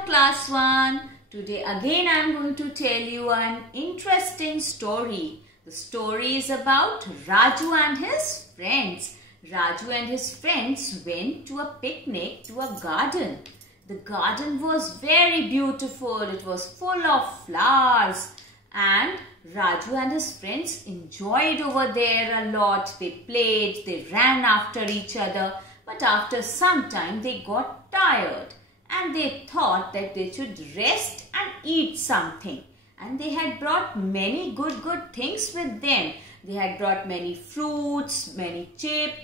Hello class 1. Today again I am going to tell you an interesting story. The story is about Raju and his friends. Raju and his friends went to a picnic to a garden. The garden was very beautiful. It was full of flowers and Raju and his friends enjoyed over there a lot. They played, they ran after each other, but after some time they got tired and they thought that they should rest and eat something. And they had brought many good things with them. They had brought many fruits, many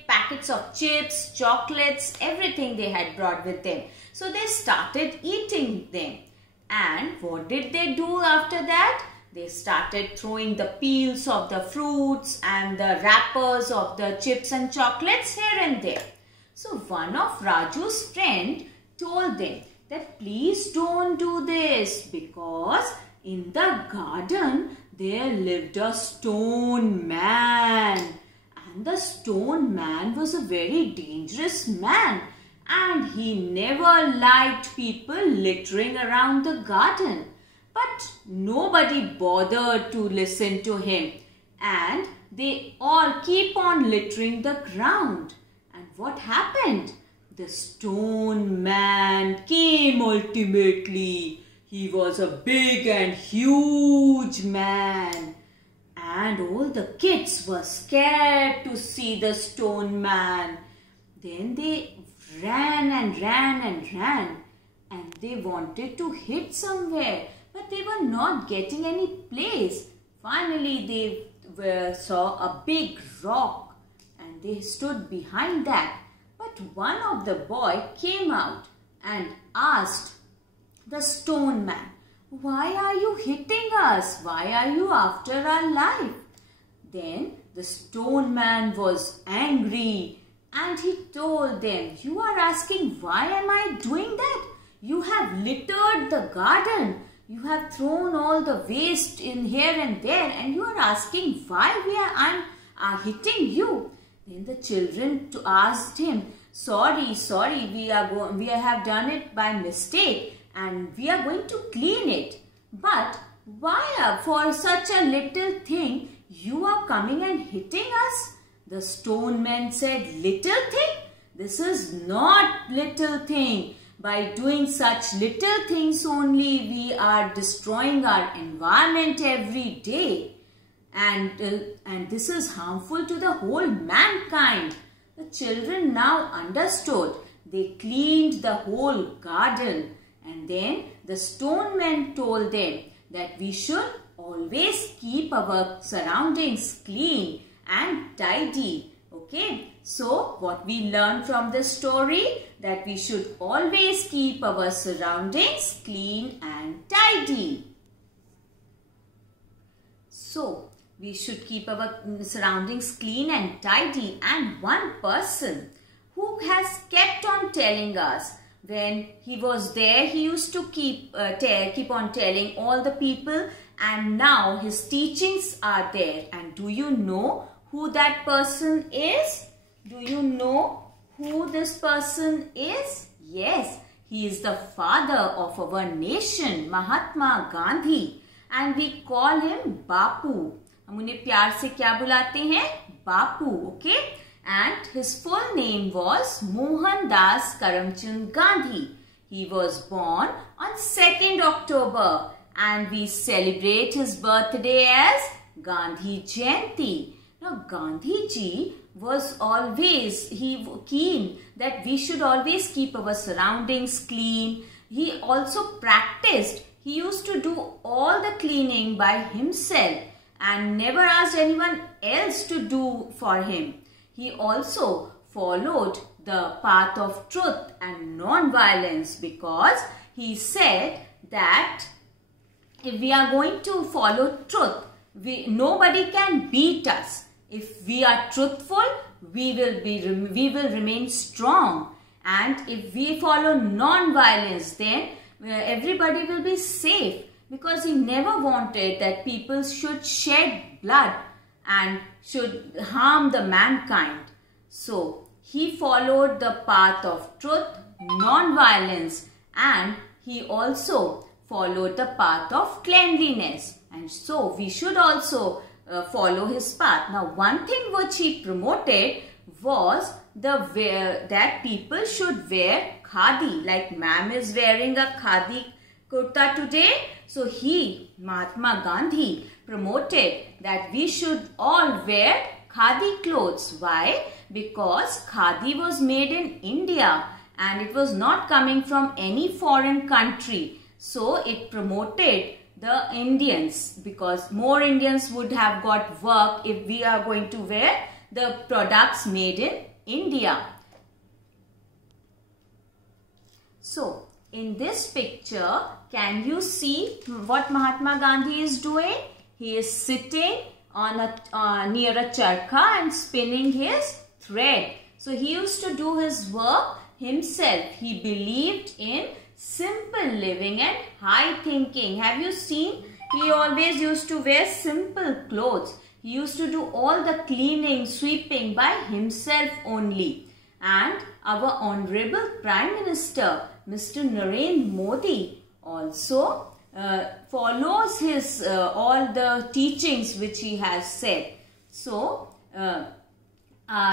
packets of chips, chocolates, everything they had brought with them. So they started eating them. And what did they do after that? They started throwing the peels of the fruits and the wrappers of the chips and chocolates here and there. So one of Raju's friend told them that please don't do this because in the garden there lived a stone man, and the stone man was a very dangerous man and he never liked people littering around the garden. But nobody bothered to listen to him and they all keep on littering the ground. And what happened? The stone man came ultimately. He was a big and huge man. And all the kids were scared to see the stone man. Then they ran and they wanted to hit somewhere, but they were not getting any place. Finally, they saw a big rock and they stood behind that. But one of the boy came out and asked the stone man, "Why are you hitting us? Why are you after our life?" Then the stone man was angry and he told them, "You are asking why am I doing that? You have littered the garden. You have thrown all the waste in here and there and you are asking why I am hitting you." Then the children asked him, Sorry, we have done it by mistake and we are going to clean it. But why for such a little thing you are coming and hitting us?" The stone man said, "Little thing? This is not little thing. By doing such little things only we are destroying our environment every day. And this is harmful to the whole mankind." The children now understood. They cleaned the whole garden and then the stone man told them that we should always keep our surroundings clean and tidy. Okay, so what we learn from this story, that we should always keep our surroundings clean and tidy. So we should keep our surroundings clean and tidy, and one person who has kept on telling us, when he was there he used to keep on telling all the people, and now his teachings are there. And do you know who that person is? Do you know who this person is? Yes, he is the father of our nation, Mahatma Gandhi, and we call him Bapu. हम उन्हें प्यार से क्या बुलाते हैं? बापू. Okay? And his full name was Mohandas Karamchand Gandhi. He was born on 2nd October and we celebrate his birthday as Gandhi Jayanti. Now Gandhi ji was always keen that we should always keep our surroundings clean. He also practiced. He used to do all the cleaning by himself and never asked anyone else to do for him. He also followed the path of truth and non-violence because he said that if we are going to follow truth, nobody can beat us. If we are truthful, we will remain strong. And if we follow non-violence, then everybody will be safe. Because he never wanted that people should shed blood and should harm the mankind. So he followed the path of truth, non-violence, and he also followed the path of cleanliness. And so we should also follow his path. Now one thing which he promoted was that people should wear khadi. Like ma'am is wearing a khadi kurta today. So Mahatma Gandhi, promoted that we should all wear khadi clothes. Why? Because khadi was made in India and it was not coming from any foreign country. So it promoted the Indians, because more Indians would have got work if we are going to wear the products made in India. So in this picture, can you see what Mahatma Gandhi is doing? He is sitting on near a charkha and spinning his thread. So he used to do his work himself. He believed in simple living and high thinking. Have you seen? He always used to wear simple clothes. He used to do all the cleaning, sweeping by himself only. And our Honorable Prime Minister, Mr. Narendra Modi, also follows his all the teachings which he has said. So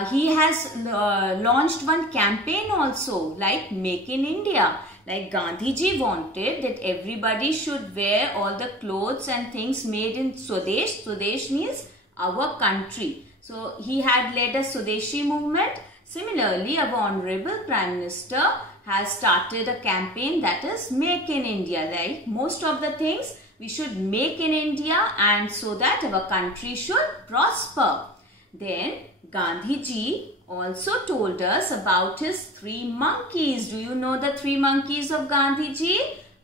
he has launched one campaign also, like Make in India. Like Gandhiji wanted that everybody should wear all the clothes and things made in Swadesh. Swadesh means our country. So he had led a Swadeshi movement. Similarly, our Honorable Prime Minister has started a campaign that is Make in India. Like most of the things we should make in India, and so that our country should prosper. Then Gandhiji also told us about his 3 monkeys. Do you know the 3 monkeys of Gandhiji?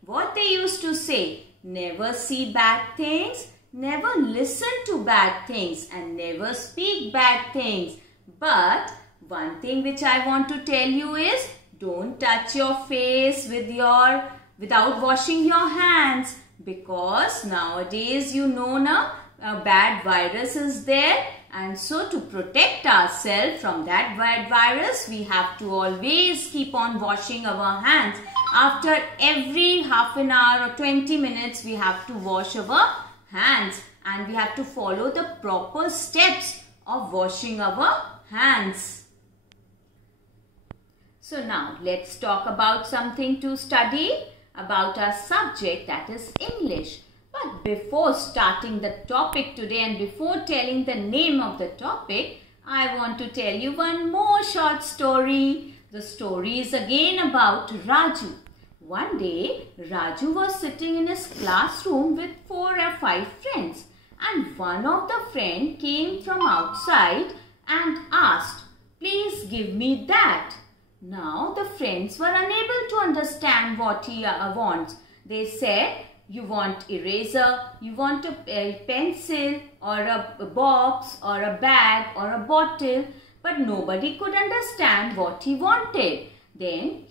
What they used to say? Never see bad things, never listen to bad things, and never speak bad things. But one thing which I want to tell you is, don't touch your face without washing your hands, because nowadays you know now a bad virus is there, and so to protect ourselves from that bad virus, we have to always keep on washing our hands. After every half an hour or 20 minutes, we have to wash our hands, and we have to follow the proper steps of washing our hands. So now let's talk about something to study about our subject, that is English. But before starting the topic today and before telling the name of the topic, I want to tell you one more short story. The story is again about Raju. One day, Raju was sitting in his classroom with 4 or 5 friends, and one of the friends came from outside and asked, "Please give me that." Now the friends were unable to understand what he wants. They said, "You want eraser, you want a pencil or a box or a bag or a bottle," but nobody could understand what he wanted. Then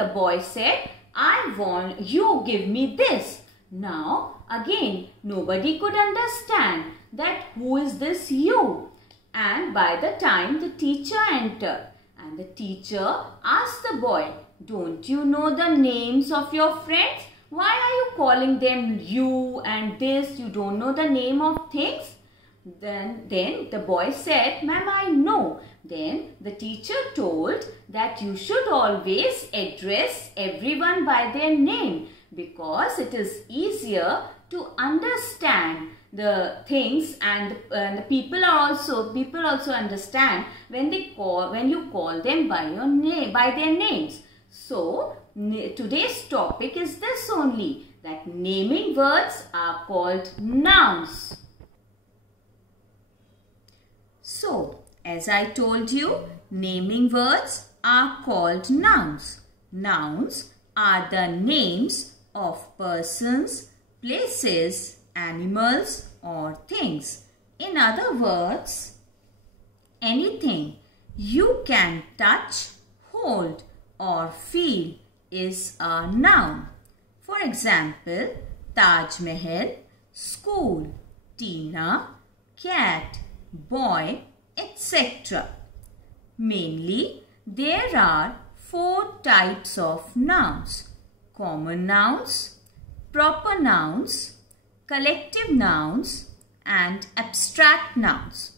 the boy said, "I want you give me this." Now again nobody could understand that who is this you. And by the time the teacher entered, and the teacher asked the boy, "Don't you know the names of your friends? Why are you calling them you and this? You don't know the name of things?" Then the boy said, "Ma'am, I know." Then the teacher told that you should always address everyone by their name, because it is easier to understand the things, and the people also understand when you call them by your name, by their names. So today's topic is this only, that naming words are called nouns. So as I told you, naming words are called nouns. Nouns are the names of persons, places, animals or things. In other words, anything you can touch, hold or feel is a noun. For example, Taj Mahal, school, Tina, cat, boy, etc. Mainly, there are 4 types of nouns: common nouns, proper nouns, collective nouns and abstract nouns.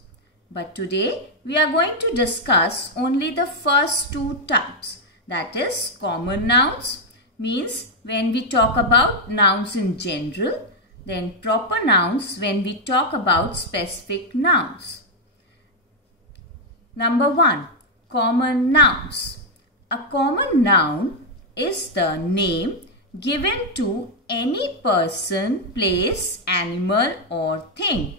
But today we are going to discuss only the first two types. That is, common nouns means when we talk about nouns in general, then proper nouns when we talk about specific nouns. Number 1, common nouns. A common noun is the name given to any person, place, animal or thing.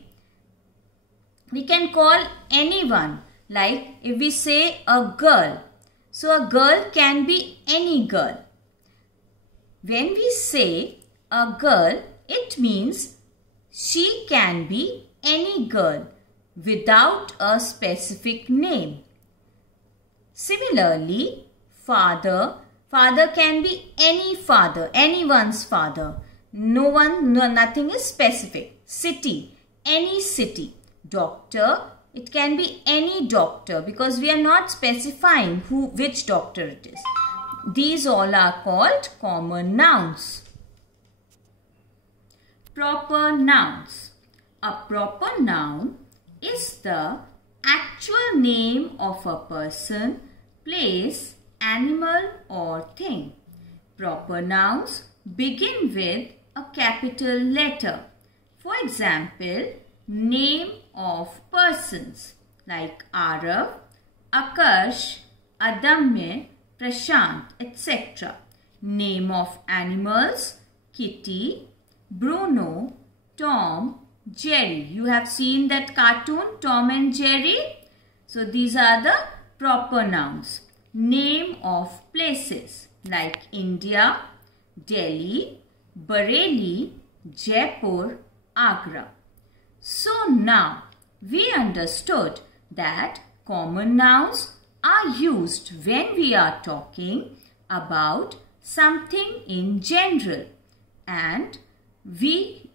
We can call anyone, like if we say a girl. So a girl can be any girl. When we say a girl, it means she can be any girl without a specific name. Similarly, father can be any father, anyone's father. Nothing is specific. City, any city. Doctor, it can be any doctor because we are not specifying which doctor it is. These all are called common nouns. Proper nouns. A proper noun is the actual name of a person, place, animal or thing. Proper nouns begin with a capital letter. For example, name of persons like Arav, Akash, Adamya, Prashant, etc. Name of animals, Kitty, Bruno, Tom, Jerry. You have seen that cartoon, Tom and Jerry? So these are the proper nouns. Name of places like India, Delhi, Bareilly, Jaipur, Agra. So now we understood that common nouns are used when we are talking about something in general, and we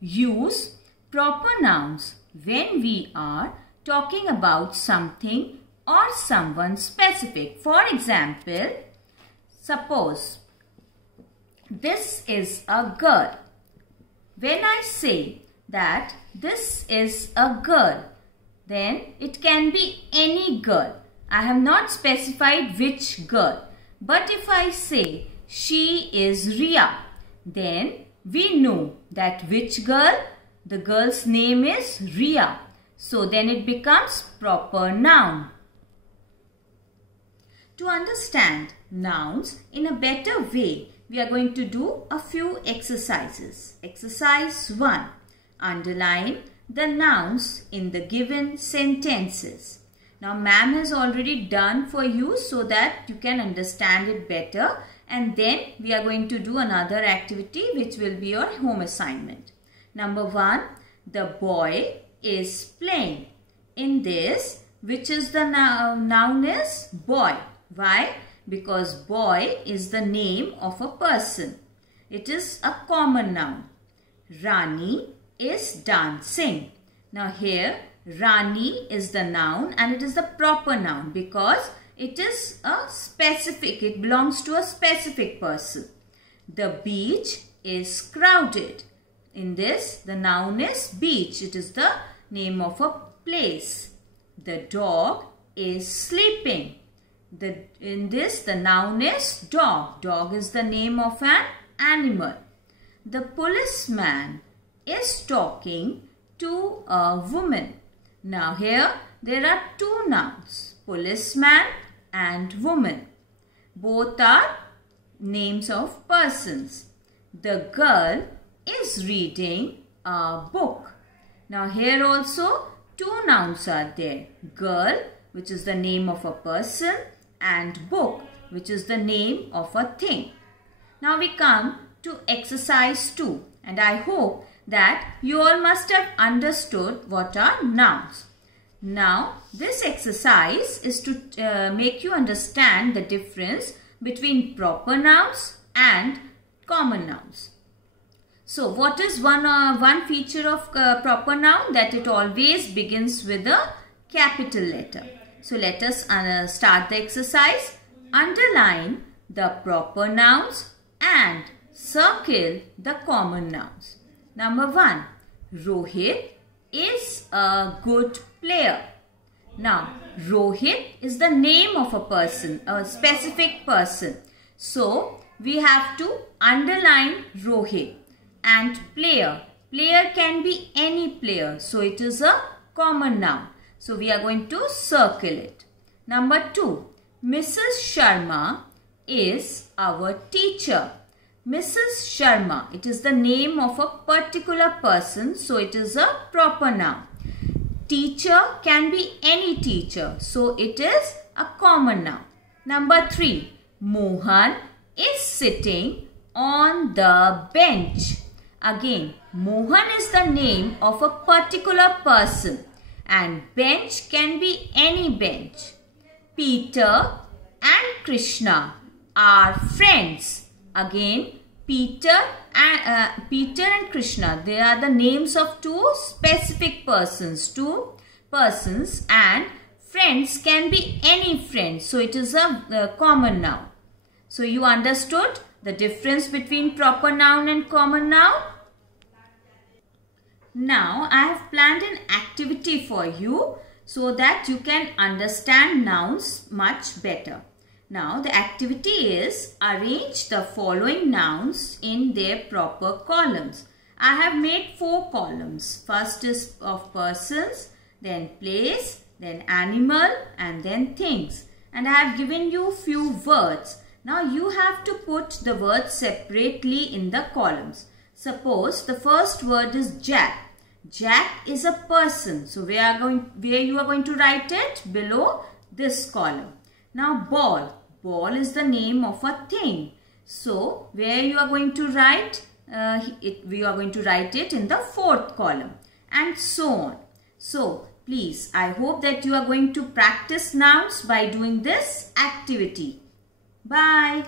use proper nouns when we are talking about something or someone specific. For example, suppose this is a girl. When I say that this is a girl, then it can be any girl. I have not specified which girl. But if I say she is Ria, then we know that which girl? The girl's name is Ria. So then it becomes proper noun. To understand nouns in a better way, we are going to do a few exercises. Exercise 1. Underline the nouns in the given sentences. Now, ma'am has already done for you so that you can understand it better. And then we are going to do another activity which will be your home assignment. Number 1. The boy is playing. In this, which is the noun is boy. Why? Because boy is the name of a person. It is a common noun. Rani is dancing. Now here, Rani is the noun and it is the proper noun because it is a specific, it belongs to a specific person. The beach is crowded. In this, the noun is beach. It is the name of a place. The dog is sleeping. In this, the noun is dog. Dog is the name of an animal. The policeman is talking to a woman. Now here, there are two nouns, policeman and woman. Both are names of persons. The girl is reading a book. Now here also, two nouns are there. Girl, which is the name of a person, and book, which is the name of a thing. Now we come to exercise 2, and I hope that you all must have understood what are nouns. Now this exercise is to make you understand the difference between proper nouns and common nouns. So what is one feature of proper noun? That it always begins with a capital letter. So let us start the exercise. Underline the proper nouns and circle the common nouns. Number 1. Rohit is a good player. Now, Rohit is the name of a person, a specific person. So, we have to underline Rohit. And player. Player can be any player. So, it is a common noun. So, we are going to circle it. Number 2. Mrs. Sharma is our teacher. Mrs. Sharma. It is the name of a particular person. So, it is a proper noun. Teacher can be any teacher. So, it is a common noun. Number 3. Mohan is sitting on the bench. Again, Mohan is the name of a particular person. And bench can be any bench. Peter and Krishna are friends. Again, Peter and Krishna, they are the names of two specific persons. And friends can be any friend. So, it is a common noun. So, you understood the difference between proper noun and common noun? Now, I have planned an activity for you so that you can understand nouns much better. Now, the activity is arrange the following nouns in their proper columns. I have made 4 columns. First is of persons, then place, then animal, and then things. And I have given you few words. Now, you have to put the words separately in the columns. Suppose the first word is Jack. Jack is a person. So, where you are going to write it? Below this column. Now, ball. Ball is the name of a thing. So, where you are going to write? We are going to write it in the 4th column. And so on. So, please, I hope that you are going to practice nouns by doing this activity. Bye.